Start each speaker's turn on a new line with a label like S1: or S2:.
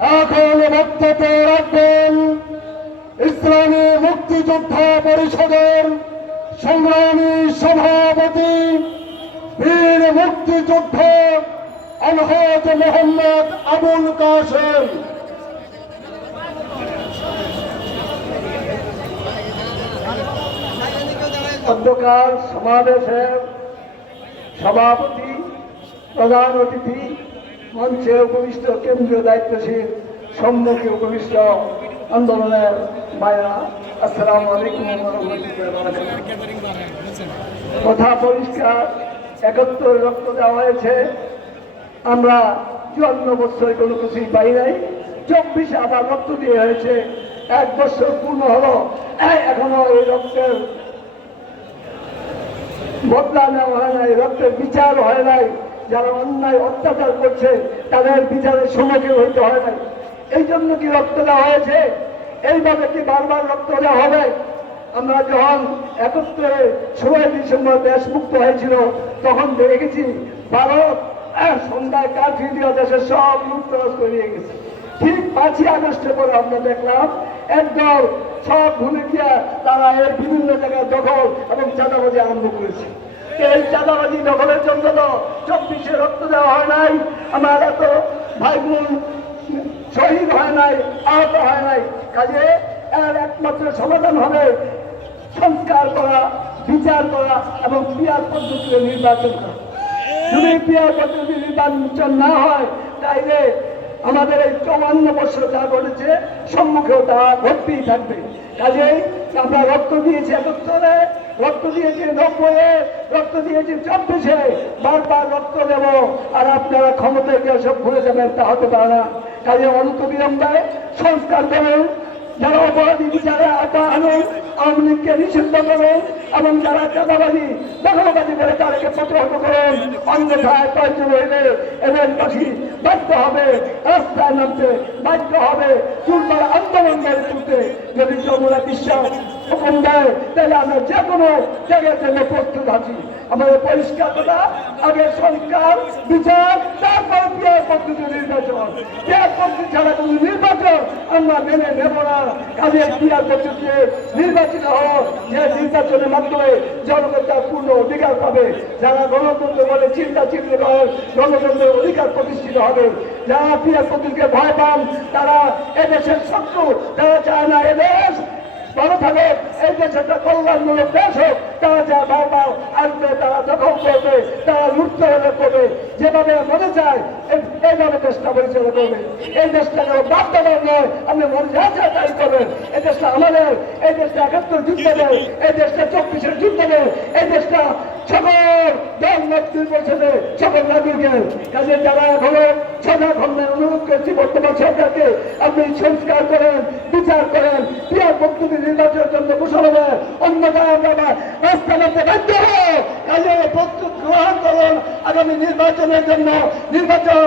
S1: এখন বক্তব্য রাখবেন। ইসলামী মুক্তিযোদ্ধা পরিষদের সংগ্রামী সভাপতি বীর মুক্তিযোদ্ধা আলহাজ মোহাম্মদ আবুল কাসেম অন্ধকার সমাবেশের সভাপতি, প্রধান অতিথি মঞ্চে উপবিষ্ট কেন্দ্রীয় দায়িত্বশীল সম্মুখে উপবিষ্ট আন্দোলনের মায়া। আসসালাম আলাইকুম কথা পরিষ্কার একত্র রক্ত দেওয়া হয়েছে। আমরা চুয়ান্ন বছর কোনো কিছুই পাই নাই। চব্বিশে আবার রক্ত দিয়ে হয়েছে। এক বছর পূর্ণ হলো। এখনও এই রক্তের বদলা নেওয়া হয় নাই, রক্তের বিচার হয় নাই। যারা অন্যায় অত্যাচার করছে, তাদের বিচারের সম্মুখীন হইতে হয় নাই। এই জন্য কি রক্ত দেওয়া হয়েছে? এইভাবে কি বারবার রক্ত দেওয়া হবে? আমরা যখন একত্রে ষোলোই ডিসেম্বর দেশ মুক্ত হয়েছিল, তখন দেখেছি ভারত সন্ধ্যায় কাঠি দিয়ে দেশের সব লুটতরাজ করে নিয়ে গেছে। ঠিক পাঁচই আগস্টের পরে আমরা দেখলাম, একদল সব ভুলে গিয়া তারা এর বিভিন্ন জায়গায় দখল এবং চাঁদাবাজি আরম্ভ করেছে। এই চাঁদাবাজি দখলের জন্য তো চব্বিশে রক্ত দেওয়া হয় নাই। আমার এত ভাই বোন শহীদ হয় নাই, আহত হয় নাই। কাজে এর একমাত্র সমাধান হবে সংস্কার করা, বিচার করা এবং পিয়ার পদ্ধতিতে নির্বাচন করা। যদি পিয়ার পদ্ধতি নির্বাচন না হয়, তাইলে আমাদের এই চৌয়ান্ন বছর যা ঘটেছে, সম্মুখেও তা ঘটতেই থাকবে। কাজেই আমরা রক্ত দিয়েছি একত্তরে রক্ত দিয়েছি নব্বইয়ে, রক্ত দিয়েছি চব্বিশে বারবার রক্ত দেব, আর আপনারা ক্ষমতায় গিয়ে সব ভুলে যাবেন, তা হতে পারে না। কাজে অন্ত বিলম্বে সংস্কার করুন, যারা অপরাধী বিচারে আটা আনুন, আওয়ামী লীগকে নিষিদ্ধ করুন, এবং যারা চাঁদাবাদী দখলবাদী করে তাদেরকে প্রতিহত করুন। অন্যথায় প্রয়োজন হইলে এদের পাশি বাধ্য হবে, রাস্তায় নামতে বাধ্য হবে চুলবার আন্দোলন গড়ে তুলতে। যদি যমুনা বিশ্বাস হুকুম দেয়, তাহলে আমরা যে কোনো জায়গার জন্য প্রস্তুত আছি। আমাদের পরিষ্কার কথা, আগে সংস্কার বিচার, তারপর পিয়ার পদ্ধতি নির্বাচন। পিয়ার পদ্ধতি ছাড়া কোনো নির্বাচন আমরা মেনে নেব না। কাজে পিয়ার পদ্ধতিতে নির্বাচিত হওয়া যে নির্বাচনের মাধ্যমে জনগণ তার পূর্ণ অধিকার পাবে। যারা গণতন্ত্র বলে চিন্তা চিন্তা করেন গণতন্ত্রের অধিকার প্রতিষ্ঠিত হবে। যারা ক্রিয়াপতিকে ভয় পান, তারা এদেশের শত্রু। তারা চায় না এদেশ ভালো থাকে, এই দেশ একটা কল্যাণমূলক দেশ হোক। তারা যা বারবার আসবে তারা দখল করবে, তারা লুটতে হলে করবে। যেভাবে মনে চায় এই- এইভাবে দেশটা পরিচালনা করবে এই দেশটা কেন বাধ্যবাধক নয় আপনি মনে যা তাই করবেন। এই দেশটা আমাদের এই দেশটা একাত্তর যুদ্ধ দেয়, এই দেশটা চব্বিশের যুদ্ধ দেয়, এই দেশটা আপনি সংস্কার করেন, বিচার করেন পদ্ধতি নির্বাচনের জন্য ঘোষণা দেন অন্যথায় আমরা রাস্তা প্রস্তুত গ্রহণ করুন আগামী নির্বাচনের জন্য। নির্বাচন